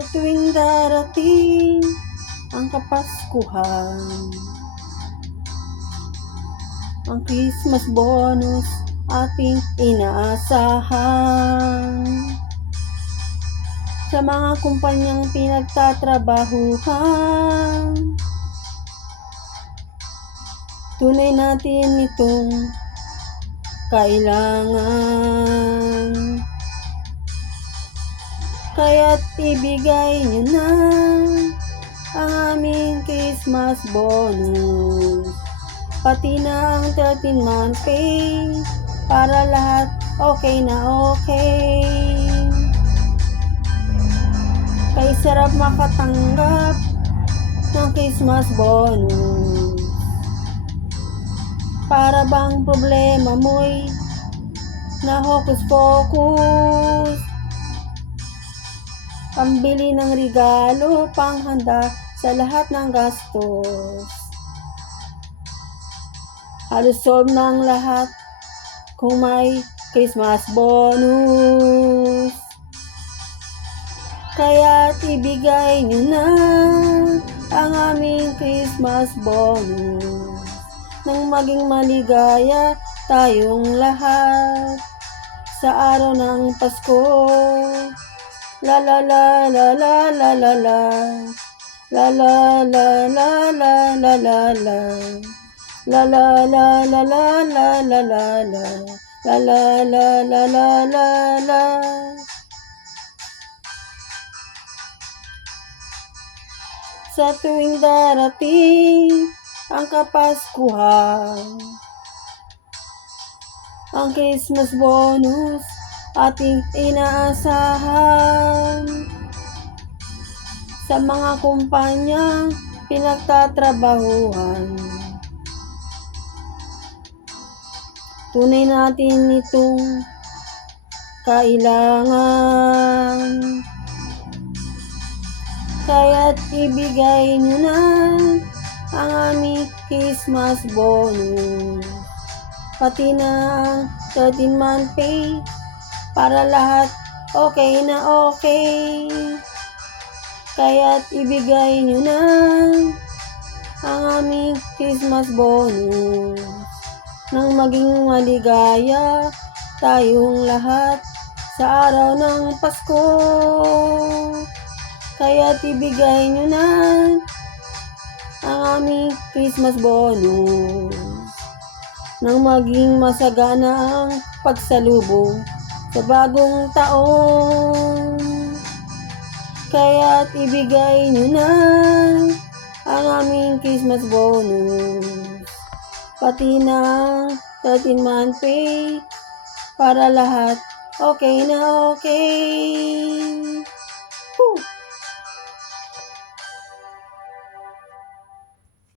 Sa tuwing darating ang Kapaskuhan, ang Christmas bonus ating inaasahan. Sa mga kumpanyang pinagtatrabahuhan, tunay natin itong kailangan. Kaya't ibigay nyo na ang aming Christmas bonus, pati na ang 13-month pay, para lahat okay na okay. Kay sarap makatanggap ng Christmas bonus, para bang problema mo'y na hocus pocus. Pambili ng regalo, panghanda sa lahat ng gastos. Halos solve na ang lahat kung may Christmas bonus. Kaya't ibigay nyo na ang aming Christmas bonus, nang maging maligaya tayong lahat sa araw ng Pasko. La la la la la la la la, la la la la la la la la, la la la la la la la la la, la la la la la la la. Sa tuwing darating ang Kapaskuhan, ang Christmas bonus ating inaasahan. Sa mga kumpanyang pinagtatrabahuhan, tunay natin itong kailangan. Kaya't ibigay nyo na ang aming Christmas bonus, pati na ang 13-month pay, para lahat okay na okay. Kaya't ibigay nyo na ang aming Christmas bonus, nang maging maligaya tayong lahat sa araw ng Pasko. Kaya't ibigay nyo na ang aming Christmas bonus, nang maging masagana ang pagsalubong sa bagong taon. Kaya't ibigay nyo na ang aming Christmas bonus, pati na ang 13-month pay, para lahat okay na okay.